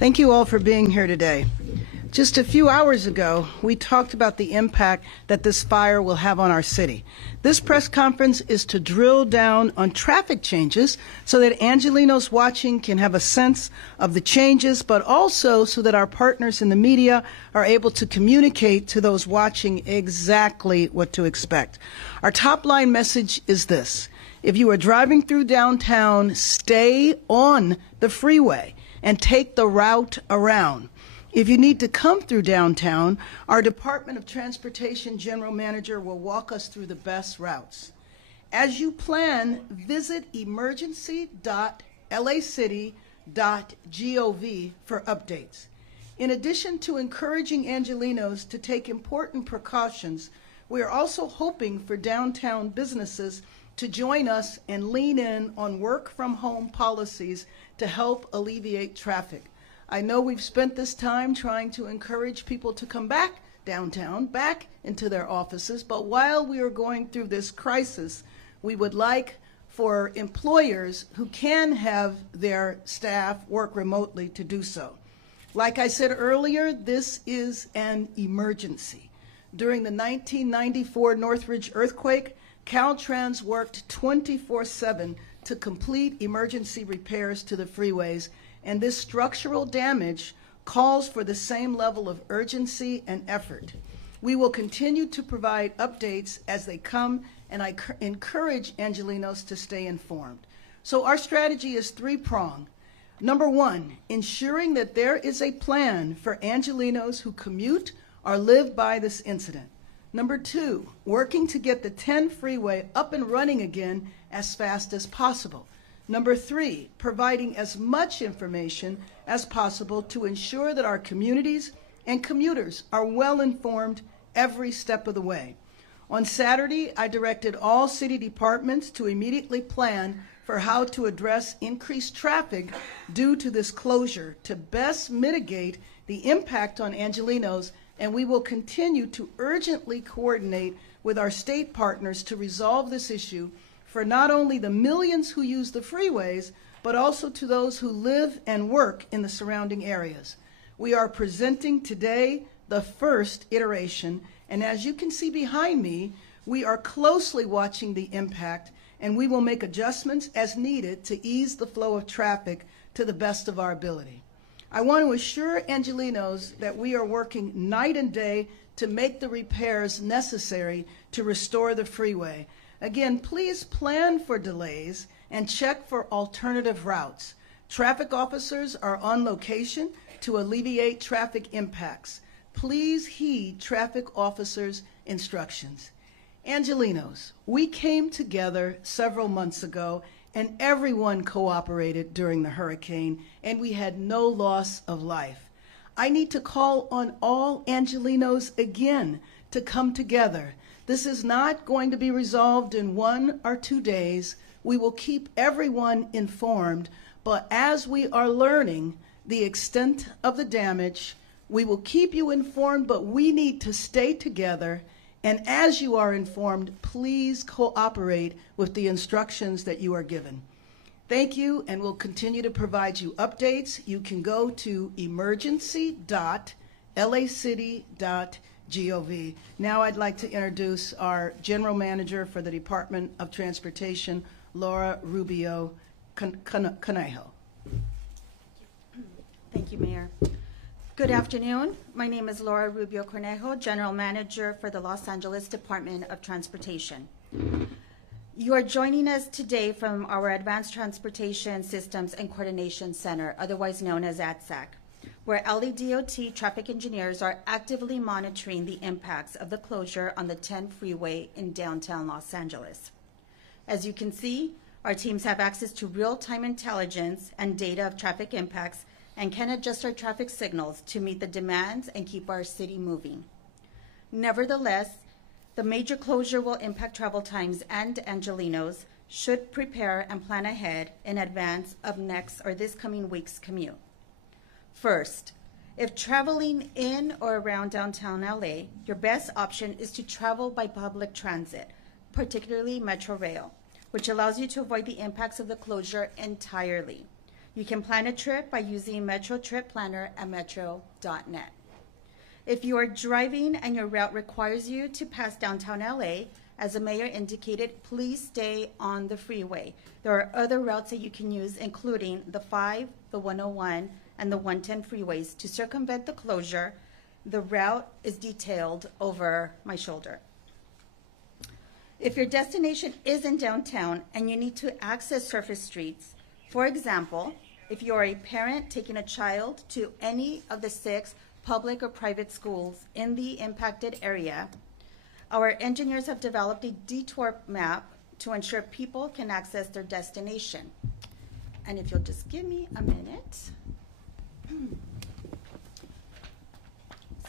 Thank you all for being here today. Just a few hours ago, we talked about the impact that this fire will have on our city. This press conference is to drill down on traffic changes so that Angelenos watching can have a sense of the changes, but also so that our partners in the media are able to communicate to those watching exactly what to expect. Our top line message is this: if you are driving through downtown, stay on the freeway and take the route around. If you need to come through downtown, our Department of Transportation General Manager will walk us through the best routes. As you plan, visit emergency.lacity.gov for updates. In addition to encouraging Angelenos to take important precautions, we are also hoping for downtown businesses to join us and lean in on work-from-home policies to help alleviate traffic. I know we've spent this time trying to encourage people to come back downtown, back into their offices, but while we are going through this crisis, we would like for employers who can have their staff work remotely to do so. Like I said earlier, this is an emergency. During the 1994 Northridge earthquake, Caltrans worked 24/7 to complete emergency repairs to the freeways, and this structural damage calls for the same level of urgency and effort. We will continue to provide updates as they come, and I encourage Angelenos to stay informed. So our strategy is three-pronged. Number one, ensuring that there is a plan for Angelenos who commute or live by this incident. Number two, working to get the 10 freeway up and running again as fast as possible. Number three, providing as much information as possible to ensure that our communities and commuters are well informed every step of the way. On Saturday, I directed all city departments to immediately plan for how to address increased traffic due to this closure to best mitigate the impact on Angelenos, and we will continue to urgently coordinate with our state partners to resolve this issue for not only the millions who use the freeways, but also to those who live and work in the surrounding areas. We are presenting today the first iteration, and as you can see behind me, we are closely watching the impact, and we will make adjustments as needed to ease the flow of traffic to the best of our ability. I want to assure Angelenos that we are working night and day to make the repairs necessary to restore the freeway. Again, please plan for delays and check for alternative routes. Traffic officers are on location to alleviate traffic impacts. Please heed traffic officers' instructions. Angelenos, we came together several months ago and everyone cooperated during the hurricane, and we had no loss of life. I need to call on all Angelenos again to come together. This is not going to be resolved in 1 or 2 days. We will keep everyone informed, but as we are learning the extent of the damage, we will keep you informed, but we need to stay together. And as you are informed, please cooperate with the instructions that you are given. Thank you, and we'll continue to provide you updates. You can go to emergency.lacity.gov. Now I'd like to introduce our General Manager for the Department of Transportation, Laura Rubio Conejo. Thank you, Mayor. Good afternoon. My name is Laura Rubio Cornejo, General Manager for the Los Angeles Department of Transportation. You are joining us today from our Advanced Transportation Systems and Coordination Center, otherwise known as ATSAC, where LADOT traffic engineers are actively monitoring the impacts of the closure on the 10 freeway in downtown Los Angeles. As you can see, our teams have access to real-time intelligence and data of traffic impacts and can adjust our traffic signals to meet the demands and keep our city moving. Nevertheless, the major closure will impact travel times, and Angelenos should prepare and plan ahead in advance of next or this coming week's commute. First, if traveling in or around downtown LA, your best option is to travel by public transit, particularly Metro Rail, which allows you to avoid the impacts of the closure entirely. You can plan a trip by using Metro Trip Planner at metro.net. If you are driving and your route requires you to pass downtown LA, as the mayor indicated, please stay on the freeway. There are other routes that you can use, including the 5, the 101, and the 110 freeways to circumvent the closure. The route is detailed over my shoulder. If your destination is in downtown and you need to access surface streets, for example, if you are a parent taking a child to any of the 6 public or private schools in the impacted area, our engineers have developed a detour map to ensure people can access their destination. And if you'll just give me a minute.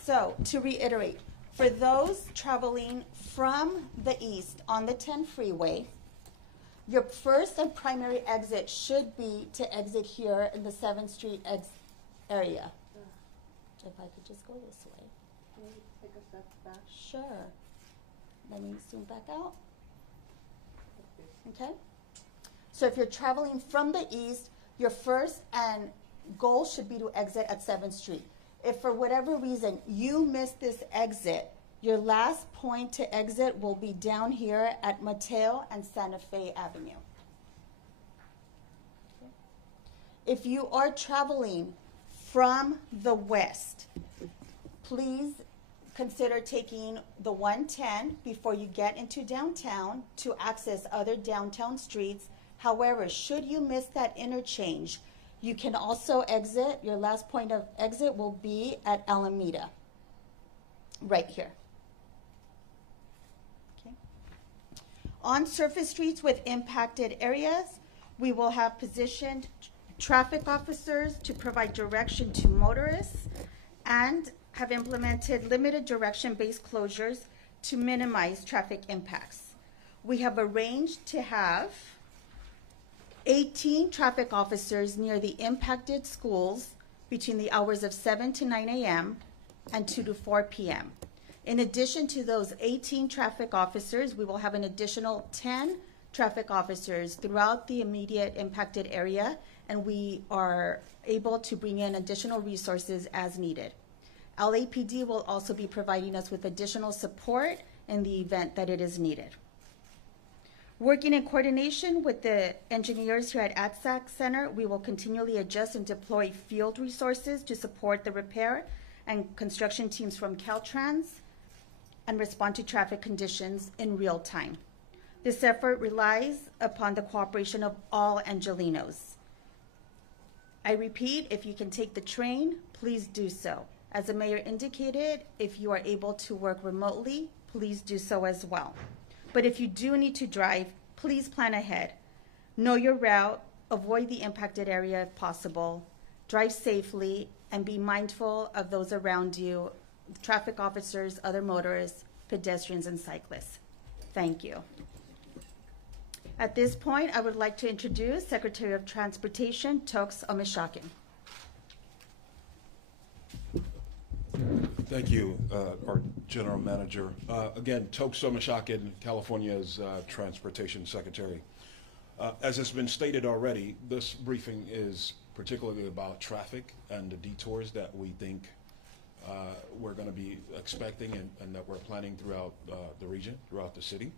So, to reiterate, for those traveling from the east on the 10 freeway, your first and primary exit should be to exit here in the 7th Street area. If I could just go this way. Can you take a step back? Sure. Let me zoom back out. Okay? So if you're traveling from the east, your first and goal should be to exit at 7th Street. If for whatever reason you miss this exit, your last point to exit will be down here at Mateo and Santa Fe Avenue. Okay. If you are traveling from the west, please consider taking the 110 before you get into downtown to access other downtown streets. However, should you miss that interchange, you can also exit. Your last point of exit will be at Alameda, right here. Okay. On surface streets with impacted areas, we will have positioned traffic officers to provide direction to motorists and have implemented limited direction-based closures to minimize traffic impacts. We have arranged to have 18 traffic officers near the impacted schools between the hours of 7 to 9 a.m. and 2 to 4 p.m. In addition to those 18 traffic officers, we will have an additional 10 traffic officers throughout the immediate impacted area, and we are able to bring in additional resources as needed. LAPD will also be providing us with additional support in the event that it is needed. Working in coordination with the engineers here at ATSAC Center, we will continually adjust and deploy field resources to support the repair and construction teams from Caltrans and respond to traffic conditions in real time. This effort relies upon the cooperation of all Angelenos. I repeat, if you can take the train, please do so. As the mayor indicated, if you are able to work remotely, please do so as well. But if you do need to drive, please plan ahead. Know your route, avoid the impacted area if possible, drive safely, and be mindful of those around you, traffic officers, other motorists, pedestrians, and cyclists. Thank you. At this point, I would like to introduce Secretary of Transportation, Toks Omishakin. Thank you, our General Manager. Again, Toks Omishakin, California's Transportation Secretary. As has been stated already, this briefing is particularly about traffic and the detours that we think we're going to be expecting and that we're planning throughout the region, throughout the city.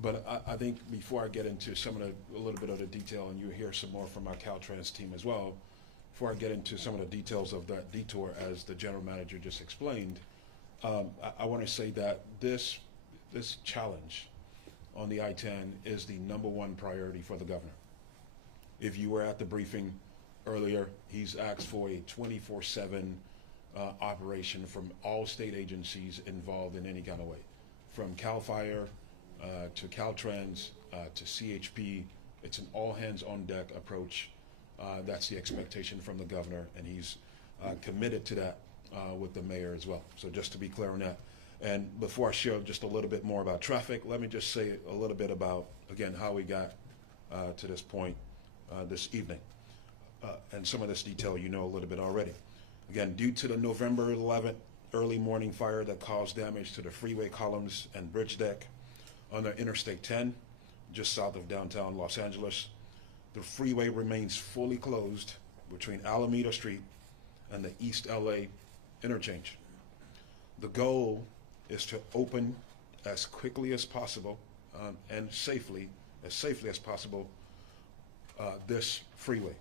But I think before I get into a little bit of the detail, and you hear some more from our Caltrans team as well, before I get into some of the details of that detour, as the General Manager just explained, I want to say that this challenge on the I-10 is the #1 priority for the governor. If you were at the briefing earlier, he's asked for a 24/7 operation from all state agencies involved in any kind of way, from CAL FIRE to Caltrans to CHP. It's an all-hands-on-deck approach. That's the expectation from the governor, and he's committed to that with the mayor as well. So just to be clear on that. And before I share just a little bit more about traffic, let me just say a little bit about, again, how we got to this point this evening. And some of this detail you know a little bit already. Again, due to the November 11th early morning fire that caused damage to the freeway columns and bridge deck on the Interstate 10, just south of downtown Los Angeles, the freeway remains fully closed between Alameda Street and the East LA interchange. The goal is to open as quickly as possible and safely as possible this freeway.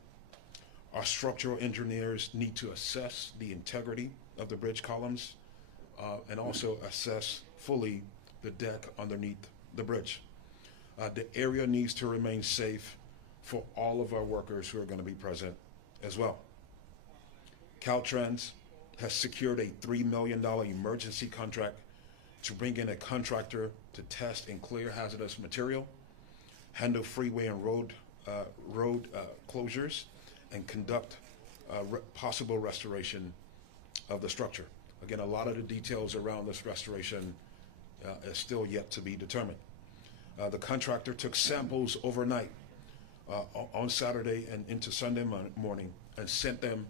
Our structural engineers need to assess the integrity of the bridge columns and also assess fully the deck underneath the bridge. The area needs to remain safe for all of our workers who are going to be present as well. Caltrans has secured a $3 million emergency contract to bring in a contractor to test and clear hazardous material, handle freeway and road closures, and conduct possible restoration of the structure. Again, a lot of the details around this restoration is still yet to be determined. The contractor took samples overnight on Saturday and into Sunday morning and sent them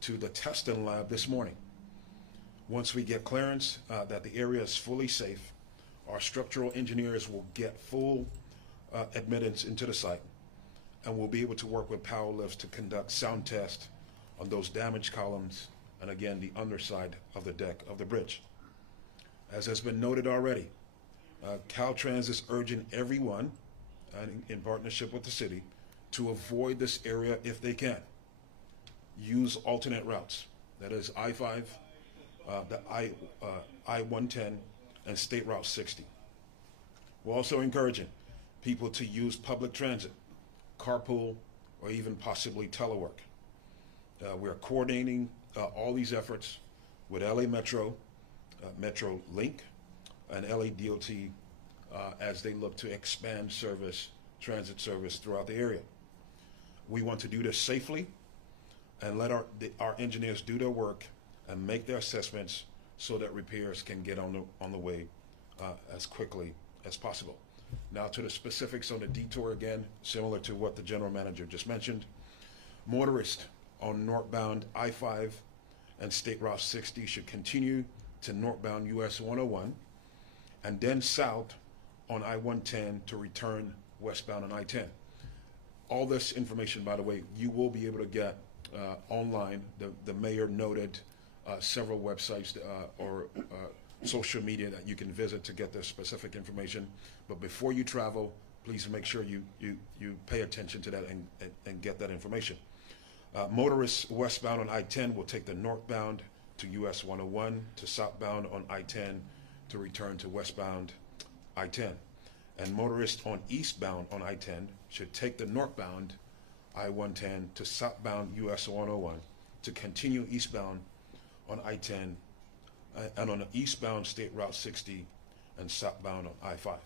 to the testing lab this morning. Once we get clearance that the area is fully safe, our structural engineers will get full admittance into the site, and we'll be able to work with power lifts to conduct sound tests on those damaged columns and again the underside of the deck of the bridge. As has been noted already, Caltrans is urging everyone, in partnership with the city, to avoid this area if they can. Use alternate routes, that is I-5, the I-110, and State Route 60. We're also encouraging people to use public transit, carpool, or even possibly telework. We're coordinating all these efforts with LA Metro, Metro Link, and LA DOT as they look to expand transit service throughout the area. We want to do this safely and let our engineers do their work and make their assessments so that repairs can get on the way as quickly as possible. Now to the specifics on the detour, again, similar to what the general manager just mentioned. Motorists on northbound I-5 and State Route 60 should continue to northbound US 101 and then south on I-110 to return westbound on I-10. All this information, by the way, you will be able to get online. The mayor noted several websites or social media that you can visit to get this specific information. But before you travel, please make sure you pay attention to that and get that information. Motorists westbound on I-10 will take the northbound to US 101 to southbound on I-10 to return to westbound I-10. And motorists on eastbound on I-10 should take the northbound I-110 to southbound US 101 to continue eastbound on I-10 and on the eastbound State Route 60 and southbound on I-5.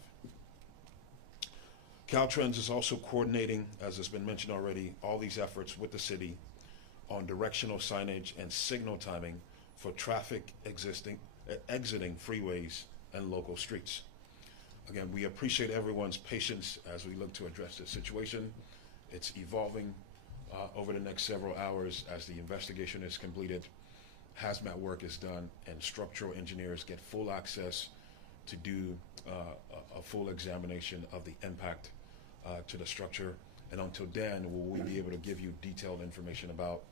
Caltrans is also coordinating, as has been mentioned already, all these efforts with the city on directional signage and signal timing for traffic exiting freeways and local streets. Again, we appreciate everyone's patience as we look to address this situation. It's evolving over the next several hours as the investigation is completed, hazmat work is done, and structural engineers get full access to do a full examination of the impact to the structure. And until then, will we be able to give you detailed information about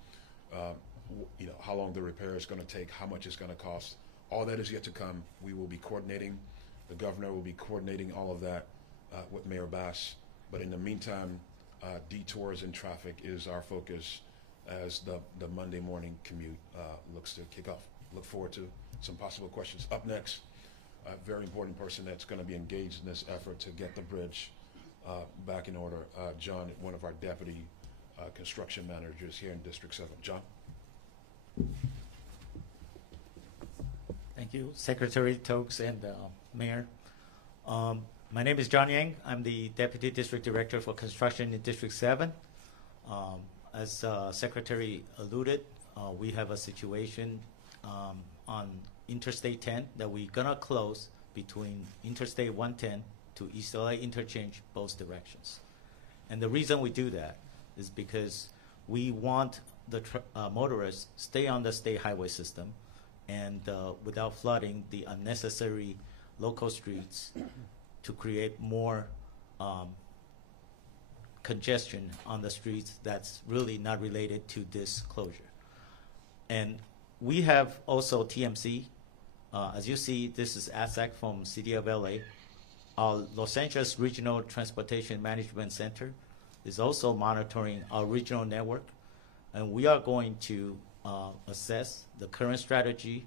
how long the repair is going to take, how much it's going to cost. All that is yet to come. We will be coordinating. The governor will be coordinating all of that with Mayor Bass. But in the meantime, detours and traffic is our focus as the Monday morning commute looks to kick off. Look forward to some possible questions. Up next, a very important person that's going to be engaged in this effort to get the bridge back in order, John, one of our deputy construction managers here in District 7. John? Thank you, Secretary Tokes and Mayor. My name is John Yang. I'm the Deputy District Director for Construction in District 7. As Secretary alluded, we have a situation on Interstate 10 that we're gonna close between Interstate 110 to East LA Interchange, both directions. And the reason we do that is because we want the motorists stay on the state highway system and without flooding the unnecessary local streets to create more congestion on the streets that's really not related to this closure. And we have also TMC. As you see, this is ASAC from City of LA. Our Los Angeles Regional Transportation Management Center is also monitoring our regional network. And we are going to assess the current strategy,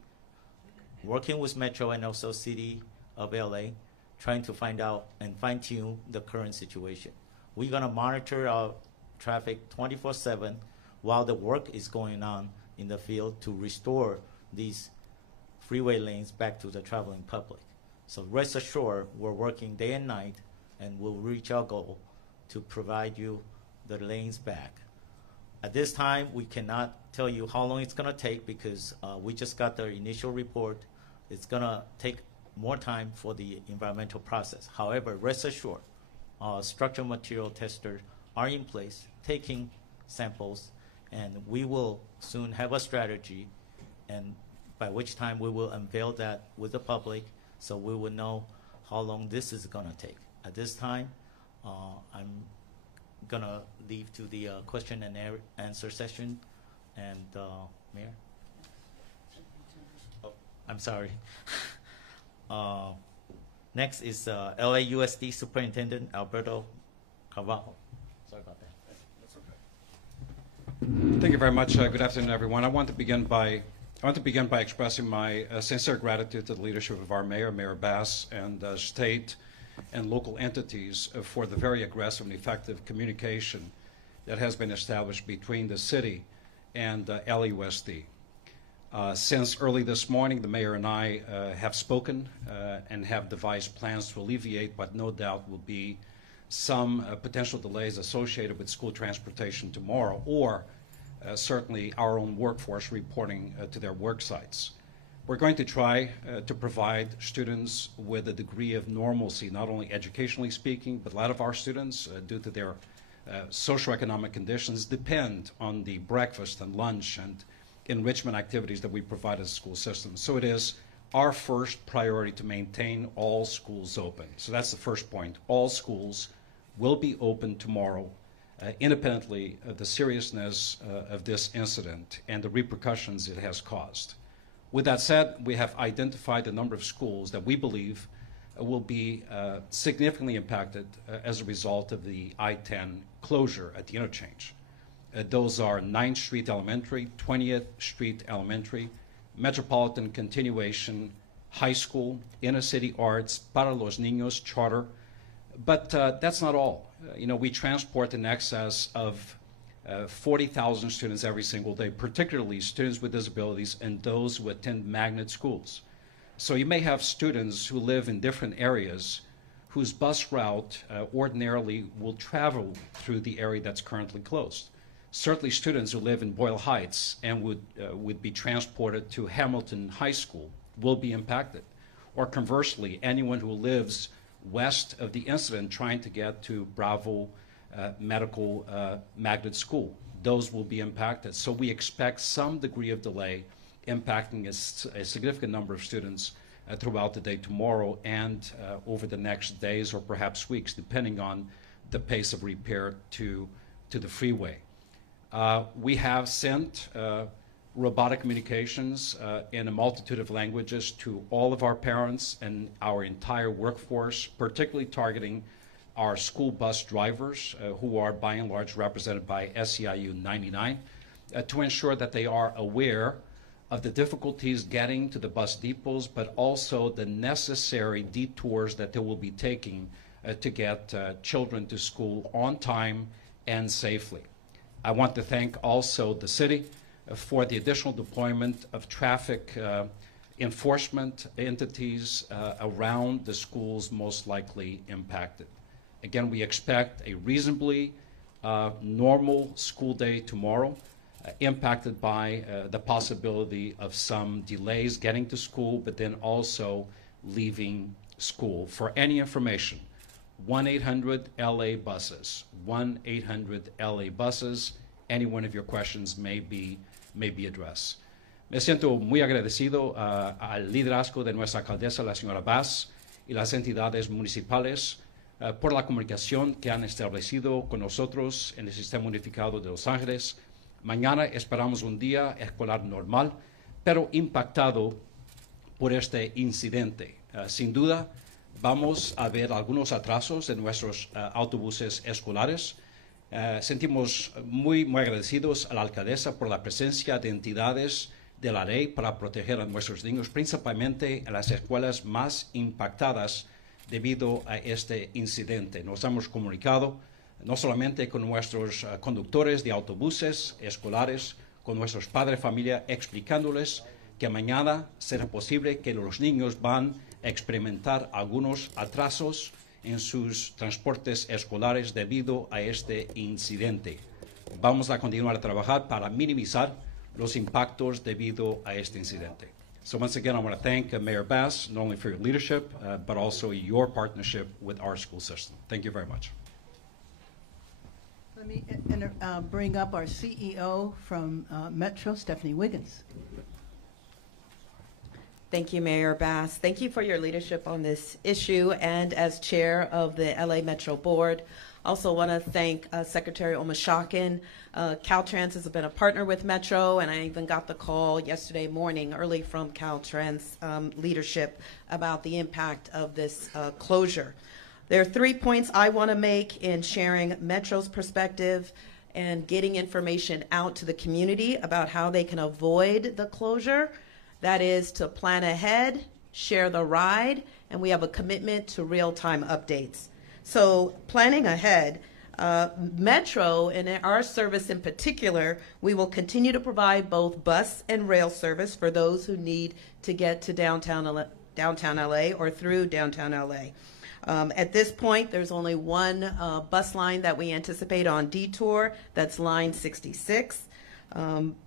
working with Metro and also City of LA, trying to find out and fine-tune the current situation. We're going to monitor our traffic 24/7 while the work is going on in the field to restore these freeway lanes back to the traveling public. So rest assured, we're working day and night, and we'll reach our goal to provide you the lanes back. At this time, we cannot tell you how long it's going to take because we just got the initial report. It's going to take more time for the environmental process. However, rest assured, structural material testers are in place, taking samples, and we will soon have a strategy, and by which time we will unveil that with the public so we will know how long this is going to take. At this time, I'm going to leave to the question and answer session. And Mayor? Oh, I'm sorry. Next is LAUSD Superintendent Alberto Carvalho. Sorry about that. That's okay. Thank you very much. Good afternoon, everyone. I want to begin by expressing my sincere gratitude to the leadership of our mayor, Mayor Bass, and state and local entities for the very aggressive and effective communication that has been established between the city and LAUSD. Since early this morning, the mayor and I have spoken and have devised plans to alleviate what no doubt will be some potential delays associated with school transportation tomorrow, or certainly our own workforce reporting to their work sites. We're going to try to provide students with a degree of normalcy, not only educationally speaking, but a lot of our students, due to their socioeconomic conditions, depend on the breakfast and lunch and enrichment activities that we provide as a school system. So it is our first priority to maintain all schools open. So that's the first point. All schools will be open tomorrow, independently of the seriousness of this incident and the repercussions it has caused. With that said, we have identified a number of schools that we believe will be significantly impacted as a result of the I-10 closure at the interchange. Those are 9th Street Elementary, 20th Street Elementary, Metropolitan Continuation High School, Inner City Arts, Para los Niños Charter. But that's not all. We transport in excess of 40,000 students every single day, particularly students with disabilities and those who attend magnet schools. So you may have students who live in different areas whose bus route ordinarily will travel through the area that's currently closed. Certainly students who live in Boyle Heights and would be transported to Hamilton High School will be impacted. Or conversely, anyone who lives west of the incident trying to get to Bravo Medical Magnet School, those will be impacted. So we expect some degree of delay impacting a significant number of students throughout the day tomorrow and over the next days or perhaps weeks, depending on the pace of repair to the freeway. We have sent robotic communications in a multitude of languages to all of our parents and our entire workforce, particularly targeting our school bus drivers, who are by and large represented by SEIU 99, to ensure that they are aware of the difficulties getting to the bus depots, but also the necessary detours that they will be taking to get children to school on time and safely. I want to thank also the city for the additional deployment of traffic enforcement entities around the schools most likely impacted. Again, we expect a reasonably normal school day tomorrow, impacted by the possibility of some delays getting to school, but then also leaving school. For any information, 1-800-LA-BUSES, 1-800-LA-BUSES. Any one of your questions may be addressed. Me siento muy agradecido al liderazgo de nuestra alcaldesa, la señora Bass, y las entidades municipales por la comunicación que han establecido con nosotros en el Sistema Unificado de Los Ángeles. Mañana esperamos un día escolar normal, pero impactado por este incidente. Sin duda, vamos a ver algunos atrasos en nuestros autobuses escolares. Sentimos muy agradecidos a la alcaldesa por la presencia de entidades de la ley para proteger a nuestros niños, principalmente en las escuelas más impactadas debido a este incidente. Nos hemos comunicado no solamente con nuestros conductores de autobuses escolares, con nuestros padres de familia, explicándoles que mañana será posible que los niños van a experimentar algunos atrasos en sus transportes escolares debido a este incidente. Vamos a continuar a trabajar para minimizar los impactos debido a este incidente. So once again, I want to thank Mayor Bass, not only for your leadership, but also your partnership with our school system. Thank you very much. Let me bring up our CEO from Metro, Stephanie Wiggins. Thank you, Mayor Bass. Thank you for your leadership on this issue, and as chair of the LA Metro Board. Also want to thank Secretary Omashakin. Caltrans has been a partner with Metro, and I even got the call yesterday morning early from Caltrans leadership about the impact of this closure. There are 3 points I want to make in sharing Metro's perspective and getting information out to the community about how they can avoid the closure. That is to plan ahead, share the ride, and we have a commitment to real-time updates. So planning ahead, Metro, and our service in particular, we will continue to provide both bus and rail service for those who need to get to downtown LA or through downtown LA. At this point, there's only one bus line that we anticipate on Detour, that's line 66.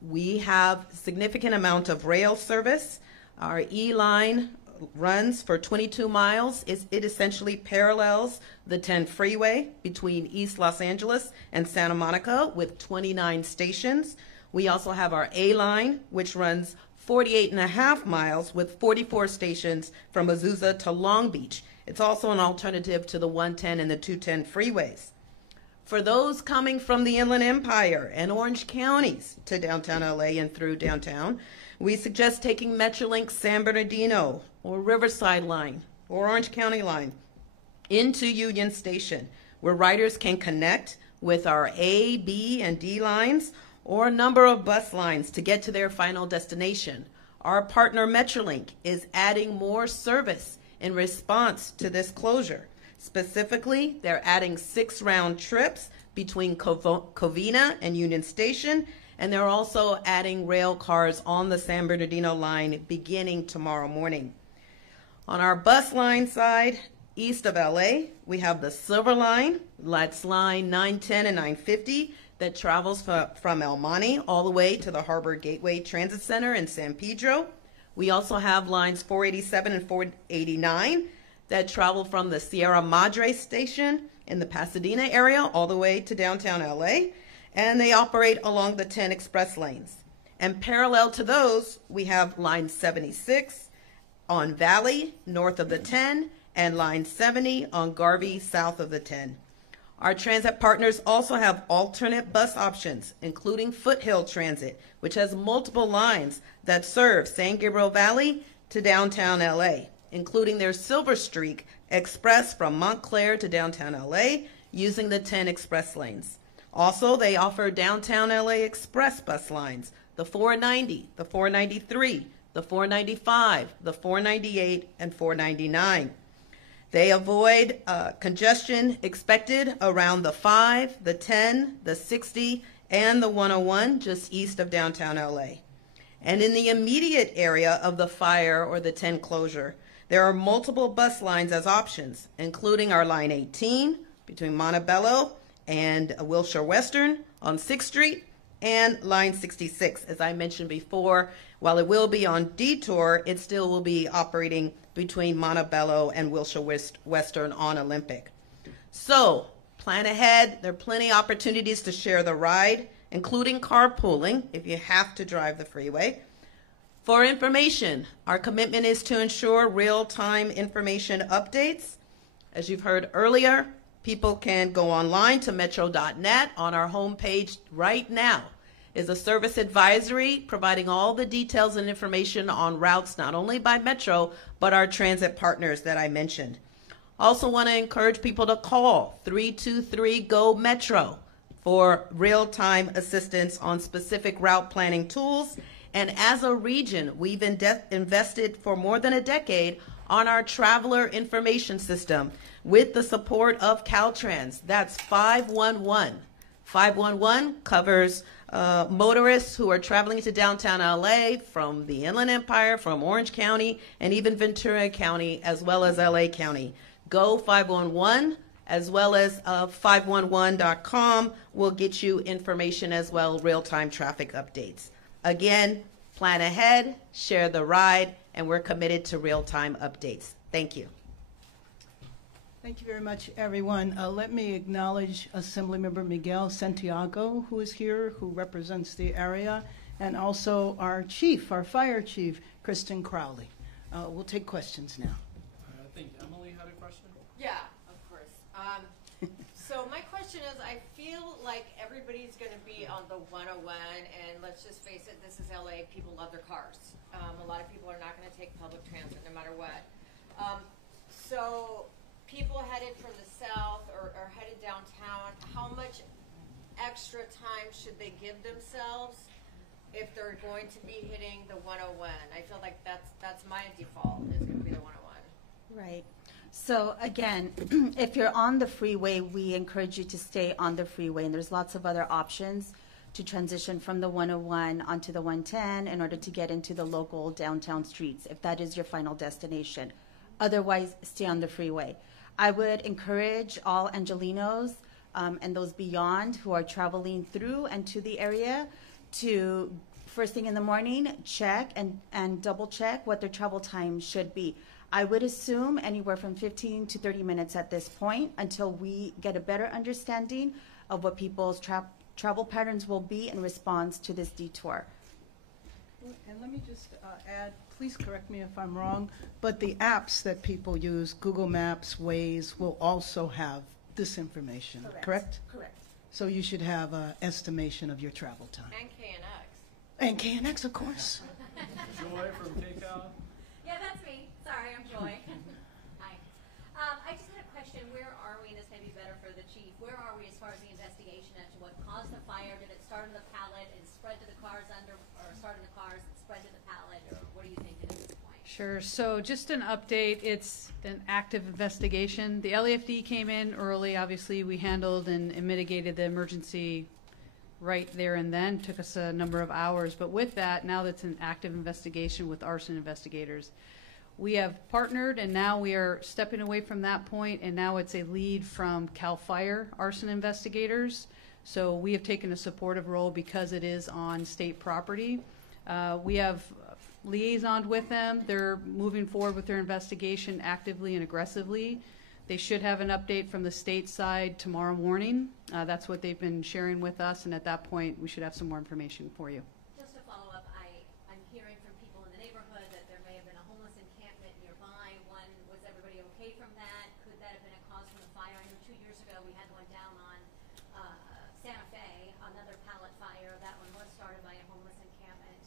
We have significant amount of rail service. Our E-line runs for 22 miles. It essentially parallels the 10 freeway between East Los Angeles and Santa Monica with 29 stations. We also have our A-line, which runs 48.5 miles with 44 stations from Azusa to Long Beach. It's also an alternative to the 110 and the 210 freeways. For those coming from the Inland Empire and Orange counties to downtown LA and through downtown, we suggest taking Metrolink San Bernardino or Riverside Line or Orange County Line into Union Station, where riders can connect with our A, B, and D lines or a number of bus lines to get to their final destination. Our partner Metrolink is adding more service in response to this closure. Specifically, they're adding 6 round trips between Covina and Union Station, and they're also adding rail cars on the San Bernardino line beginning tomorrow morning. On our bus line side, east of LA, we have the Silver Line. That's line 910 and 950 that travels from El Monte all the way to the Harbor Gateway Transit Center in San Pedro. We also have lines 487 and 489 that travel from the Sierra Madre station in the Pasadena area all the way to downtown LA, and they operate along the 10 express lanes. And parallel to those, we have line 76 on Valley, north of the 10, and line 70 on Garvey, south of the 10. Our transit partners also have alternate bus options, including Foothill Transit, which has multiple lines that serve San Gabriel Valley to downtown LA, including their Silver Streak Express from Montclair to downtown LA using the 10 express lanes. Also, they offer downtown LA express bus lines, the 490, the 493, the 495, the 498, and 499. They avoid congestion expected around the 5, the 10, the 60, and the 101 just east of downtown LA. And in the immediate area of the fire or the 10 closure, there are multiple bus lines as options, including our line 18 between Montebello and Wilshire Western on 6th Street, and line 66. As I mentioned before, while it will be on Detour, it still will be operating between Montebello and Wilshire Western on Olympic. So plan ahead. There are plenty of opportunities to share the ride, including carpooling if you have to drive the freeway. For information, our commitment is to ensure real-time information updates. As you've heard earlier, people can go online to metro.net. On our homepage right now is a service advisory providing all the details and information on routes not only by Metro, but our transit partners that I mentioned. Also want to encourage people to call 323-GO-METRO for real-time assistance on specific route planning tools. And as a region, we've invested for more than a decade on our traveler information system with the support of Caltrans. That's 511. 511 covers motorists who are traveling to downtown LA from the Inland Empire, from Orange County, and even Ventura County, as well as LA County. Go 511, as well as 511.com will get you information as well, real-time traffic updates. Again, plan ahead, share the ride, and we're committed to real-time updates. Thank you. Thank you very much, everyone. Let me acknowledge Assemblymember Miguel Santiago, who is here, who represents the area, and also our chief, our fire chief, Kristen Crowley. We'll take questions now. I think Emily had a question. Yeah, of course. So my question is, I feel like everybody's going to be on the 101, and let's just face it, this is LA. People love their cars. A lot of people are not going to take public transit no matter what. So people headed from the south or headed downtown, how much extra time should they give themselves if they're going to be hitting the 101? I feel like that's my default, is going to be the 101. Right. So again, if you're on the freeway, we encourage you to stay on the freeway, and there's lots of other options to transition from the 101 onto the 110 in order to get into the local downtown streets, if that is your final destination. Otherwise, stay on the freeway. I would encourage all Angelinos and those beyond who are traveling through and to the area to, first thing in the morning, check and double check what their travel time should be. I would assume anywhere from 15 to 30 minutes at this point until we get a better understanding of what people's travel patterns will be in response to this detour. And let me just add, please correct me if I'm wrong, but the apps that people use, Google Maps, Waze, will also have this information, correct? Correct. So you should have an estimation of your travel time. And KNX. And KNX, of course. Joy from KCAL. Yeah, that's me. Sorry, I'm Joy. Hi. I just had a question. Where are we, and this may be better for the chief, where are we as far as the investigation as to what caused the fire? Did it start in the pallet and spread to the cars under, or start in the cars and spread to the pallet, or what are you thinking at this point? Sure. So just an update. It's an active investigation. The LAFD came in early. Obviously, we handled and mitigated the emergency right there and then. Took us a number of hours. But with that, now that's an active investigation with arson investigators. We have partnered, and now we are stepping away from that point, and now it's a lead from CAL FIRE arson investigators. So we have taken a supportive role because it is on state property. We have liaisoned with them. They're moving forward with their investigation actively and aggressively. They should have an update from the state side tomorrow morning. That's what they've been sharing with us, and at that point, we should have some more information for you. Just to follow up, I'm hearing from people in the neighborhood that there may have been a homeless encampment nearby. One, was everybody okay from that? Could that have been a cause for the fire? I know 2 years ago we had one down on Santa Fe, another pallet fire. That one was started by a homeless encampment.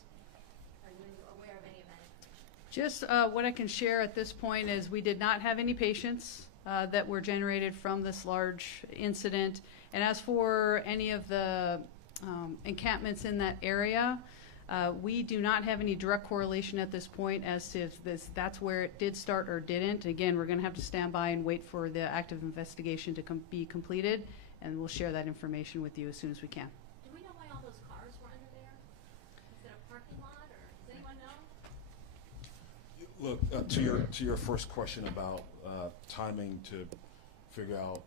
Are you aware of any of that information? Just what I can share at this point is we did not have any patients that were generated from this large incident. And as for any of the encampments in that area, we do not have any direct correlation at this point as to if that's where it did start or didn't. Again, we're going to have to stand by and wait for the active investigation to be completed, and we'll share that information with you as soon as we can. Do we know why all those cars were under there? Is it a parking lot, or does anyone know? Look, to your first question about timing to figure out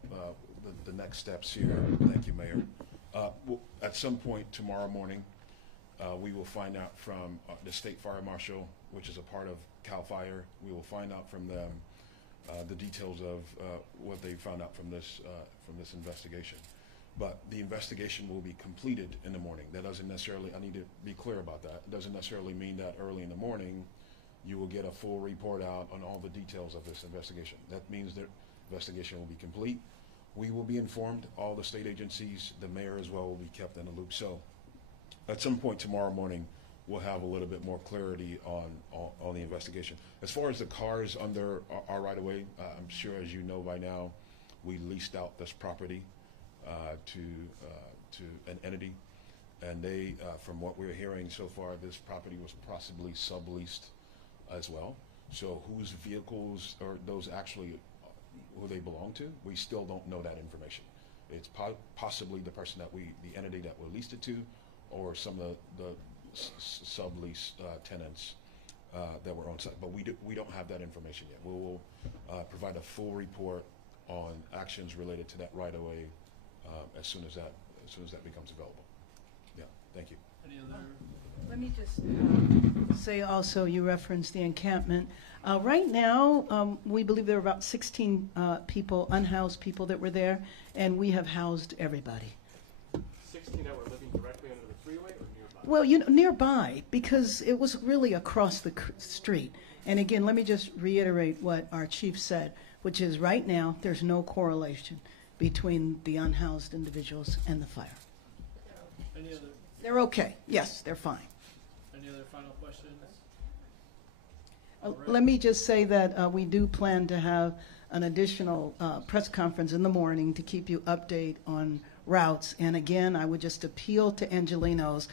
the next steps here. Thank you, Mayor. At some point tomorrow morning, we will find out from the State Fire Marshal, which is a part of CAL FIRE. We will find out from them the details of what they found out from this investigation. But the investigation will be completed in the morning. That doesn't necessarily, I need to be clear about that. It doesn't necessarily mean that early in the morning you will get a full report out on all the details of this investigation. That means that investigation will be complete. We will be informed. All the state agencies, the mayor as well, will be kept in the loop. So at some point tomorrow morning, we'll have a little bit more clarity on the investigation. As far as the cars under our right-of-way, I'm sure, as you know by now, we leased out this property to an entity, and they, from what we're hearing so far, this property was possibly subleased as well. So whose vehicles are those actually, who they belong to? We still don't know that information. It's possibly the person that the entity that we leased it to, or some of the sublease tenants that were on site. But we don't have that information yet. We will provide a full report on actions related to that right away as soon as that becomes available. Yeah, thank you. Any other? Let me just say also, you referenced the encampment. Right now, we believe there are about 16 people, unhoused people that were there, and we have housed everybody. 16 that were living directly under the freeway or nearby? Well, nearby, because it was really across the street. And again, let me just reiterate what our chief said, which is right now, there's no correlation between the unhoused individuals and the fire. Any other? They're okay. Yes, they're fine. Any other final questions? Let me just say that we do plan to have an additional press conference in the morning to keep you updated on routes. And again, I would just appeal to Angelenos.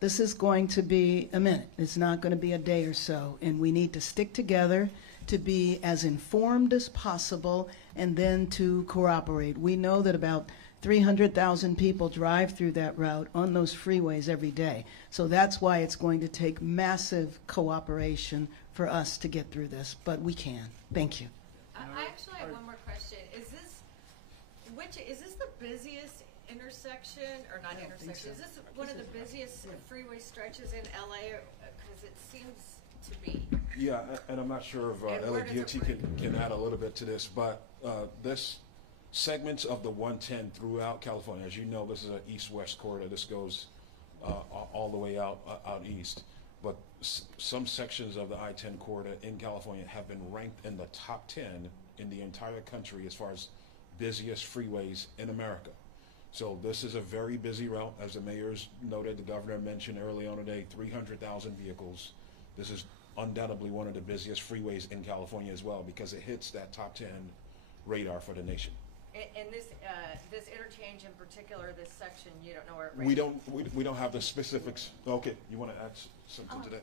This is going to be a minute. It's not going to be a day or so. And we need to stick together to be as informed as possible and then to cooperate. We know that about 300,000 people drive through that route on those freeways every day. So that's why it's going to take massive cooperation for us to get through this, but we can. Thank you. I actually have one more question. Is this the busiest intersection, or not intersection? Is this one of the busiest freeway stretches in LA? Because it seems to be. Yeah, and I'm not sure if LA DOT can add a little bit to this, but this segments of the 110 throughout California, as you know, this is an east-west corridor. This goes all the way out east. But some sections of the I-10 corridor in California have been ranked in the top 10 in the entire country as far as busiest freeways in America. So this is a very busy route. As the mayor's noted, the governor mentioned early on today, 300,000 vehicles. This is undoubtedly one of the busiest freeways in California as well, because it hits that top 10 radar for the nation. And this interchange in particular, this section, you don't know where it ranks? We don't have the specifics. Okay, you want to add something to that?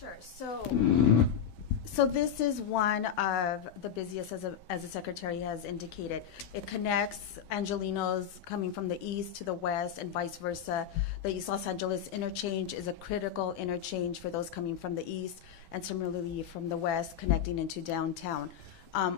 Sure. So this is one of the busiest, as the secretary has indicated. It connects Angelenos coming from the east to the west and vice versa. The East Los Angeles interchange is a critical interchange for those coming from the east, and similarly from the west connecting into downtown.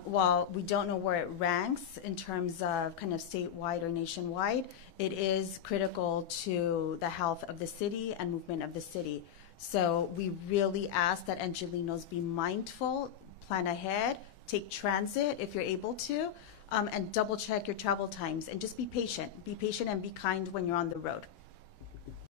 While we don't know where it ranks in terms of kind of statewide or nationwide, it is critical to the health of the city and movement of the city. So we really ask that Angelenos be mindful, plan ahead, take transit if you're able to, and double check your travel times and just be patient. Be patient and be kind when you're on the road.